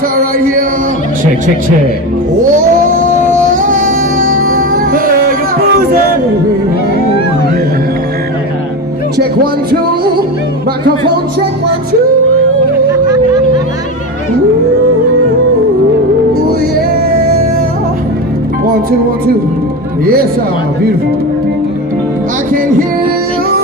Carter right here. Check, check, check. Oh, check 1 2. Microphone check 1 2. Ooh, yeah. 1 2 1 2. Yes, beautiful. I can hear you.